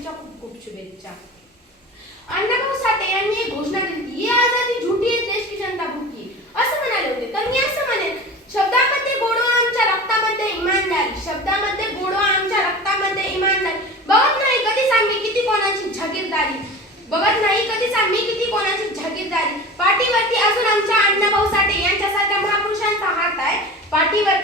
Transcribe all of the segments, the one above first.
तुमच्या खूप खूप शुभेच्छा. अण्णाभाऊ साठे यांनी एक घोषणा दिली ही आजादी झुटी आहे देश की जनता भूकी असं म्हणाले होते. तर मी असं म्हणेन शब्दामध्ये गोडवा आमच्या रक्तामध्ये इमानदारी शब्दामध्ये गोडवा आमच्या रक्तामध्ये इमानदारी बघत नाही कधी आम्ही किती कोणाची जागीरदारी बघत नाही कधी आम्ही किती कोणाची जागीरदारी पाठीवरती अजून आमच्या अण्णाभाऊ साठे यांच्यासारख्या महापुरुषांचा हात आहे. पाठीवर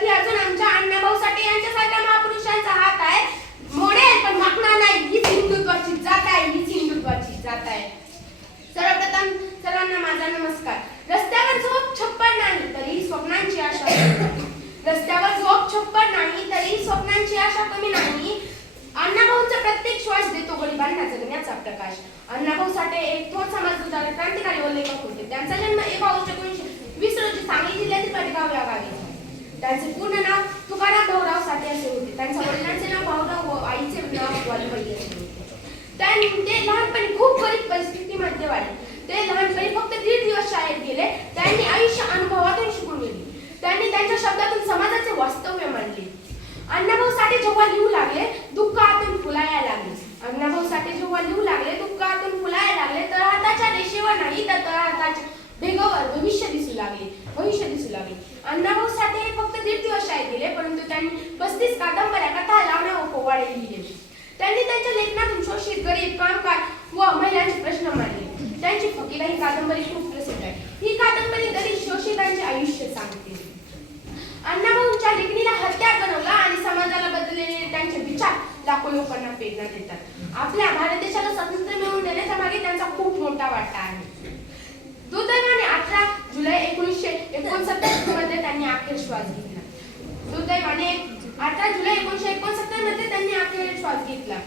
नमस्कार. रस्त्यावर झोप छप्पन नाही तरी स्वप्नांची आशा रस्त्यावर झोप छप्पन नाही तरी स्वप्नांची आशा कमी नाही. अण्णाभाऊंचा प्रत्येक श्वास देतो गरिबांना जगण्याचा प्रकाश. अण्णाभाऊ साठे एक थोर समाज सुधारक क्रांतिकारी व लेखक होते. त्यांचा जन्म एक ऑगस्ट एकोणीसशे वीस रोजी सांगली जिल्ह्यातील पेटगाव या गावी झाला. त्यांचे केले त्यांनी आयुष्य अनुभवातून शिकून गेले त्यांनी त्यांच्या शब्दातून समाजाचे वास्तव्य मांडले. अण्णाभाऊ साठे जेव्हा लिहू लागले दुःख आतून फुलायला लागले. अण्णाभाऊ साठे जेव्हा लिहू लागले दुःख आतून फुलायला लागले तर हाताच्या रेषेवर नाही तर तळहाताच्या भेगावर भविष्य दिसू लागले भविष्य दिसू लागले. अण्णाभाऊ साठे हे फक्त दीड दिवस शाळेत गेले परंतु त्यांनी पस्तीस कादंबऱ्या कथा लावण्या व पोवाडे लिहिले. त्यांनी त्यांच्या लेखनातून शोषित गरीब कामगार व महिलांचे प्रश्न मांडले. त्यांची फकीला ही कादंबरी खूप प्रसिद्ध आहे ही कादंबरी गरीब शोषितांचे आयुष्य सांगते अण्णाभाऊंच्या विचार बनवला आणि समाजाला बदललेले त्यांचे विचार लाखो लोकांना प्रेरणा देतात. आपल्या भारत देशाला स्वातंत्र्य मिळवून देण्याच्या मागे त्यांचा खूप मोठा वाटा आहे. दुर्दैवाने अठरा जुलै एकोणीसशे एकोणसत्तरमध्ये त्यांनी अखेर श्वास घेतला. दुर्दैवाने अठरा जुलै एकोणीसशे एकोणसत्तरमध्ये त्यांनी अखेर श्वास घेतला.